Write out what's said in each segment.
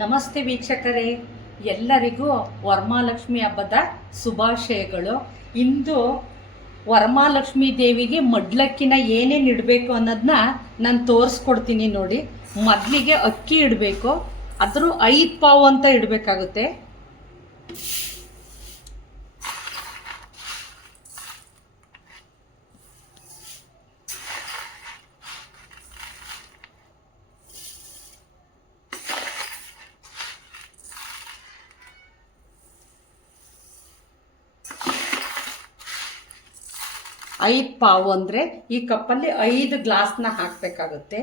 ನಮಸ್ತೆ ವೀಕ್ಷಕರೇ, ಎಲ್ಲರಿಗೂ ವರಮಹಾಲಕ್ಷ್ಮಿ ಹಬ್ಬದ ಶುಭಾಶಯಗಳು. ಇಂದು ವರಮಹಾಲಕ್ಷ್ಮಿ ದೇವಿಗೆ ಮಡ್ಲಕ್ಕಿನ ಏನೇನು ಇಡಬೇಕು ಅನ್ನೋದನ್ನ ನಾನು ತೋರಿಸ್ಕೊಡ್ತೀನಿ ನೋಡಿ. ಮೊದಲಿಗೆ ಅಕ್ಕಿ ಇಡಬೇಕು, ಅದ್ರ 5 ಪಾವು ಅಂತ ಇಡಬೇಕಾಗುತ್ತೆ. ಐದು ಪಾವು ಅಂದರೆ ಈ ಕಪ್ಪಲ್ಲಿ 5 ಗ್ಲಾಸ್ನ ಹಾಕಬೇಕಾಗುತ್ತೆ.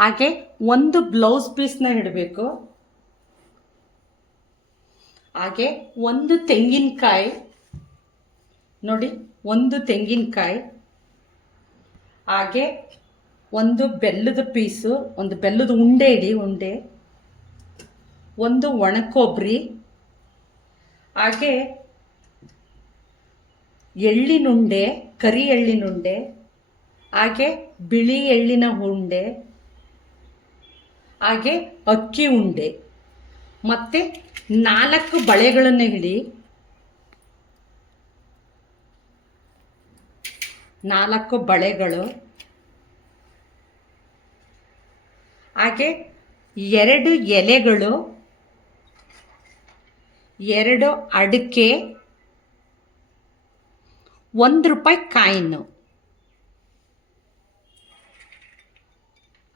ಹಾಗೆ ಒಂದು ಬ್ಲೌಸ್ ಪೀಸ್ನ ಇಡಬೇಕು. ಹಾಗೆ ಒಂದು ತೆಂಗಿನಕಾಯಿ ನೋಡಿ, ಒಂದು ತೆಂಗಿನಕಾಯಿ. ಹಾಗೆ ಒಂದು ಬೆಲ್ಲದ ಪೀಸು, ಒಂದು ಬೆಲ್ಲದ ಉಂಡೆ ಇಡಿ, ಉಂಡೆ. ಒಂದು ಒಣಕೊಬ್ಬರಿ. ಹಾಗೆ ಎಳ್ಳಿನುಂಡೆ, ಕರಿ ಎಳ್ಳಿನುಂಡೆ. ಹಾಗೆ ಬಿಳಿ ಎಳ್ಳಿನ ಉಂಡೆ. ಹಾಗೆ ಅಕ್ಕಿ ಉಂಡೆ. ಮತ್ತು 4 ಬಳೆಗಳನ್ನು ಹಿಡಿ. 4 ಬಳೆಗಳು. ಹಾಗೆ 2 ಎಲೆಗಳು, 2 ಅಡಿಕೆ, 1 ರೂಪಾಯಿ ಕಾಯಿನು.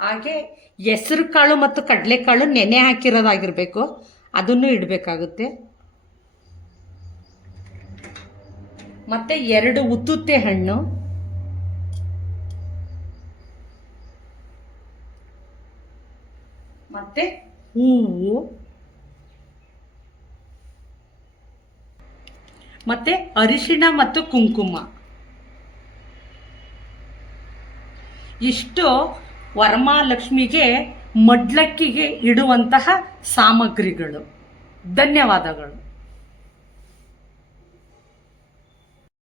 ಹಾಗೆ ಹೆಸರು ಕಾಳು ಮತ್ತು ಕಡಲೆಕಾಳು ನೆನೆ ಹಾಕಿರೋದಾಗಿರಬೇಕು, ಅದನ್ನು ಇಡಬೇಕಾಗುತ್ತೆ. ಮತ್ತು 2 ಉತ್ತುತ್ತೆ ಹಣ್ಣು. ಮತ್ತು ಹೂವು. ಮತ್ತು ಅರಿಶಿಣ ಮತ್ತು ಕುಂಕುಮ. ಇಷ್ಟು ವರಮಹಾಲಕ್ಷ್ಮಿಗೆ ಮಡ್ಲಕ್ಕಿಗೆ ಇಡುವಂತಹ ಸಾಮಗ್ರಿಗಳು. ಧನ್ಯವಾದಗಳು.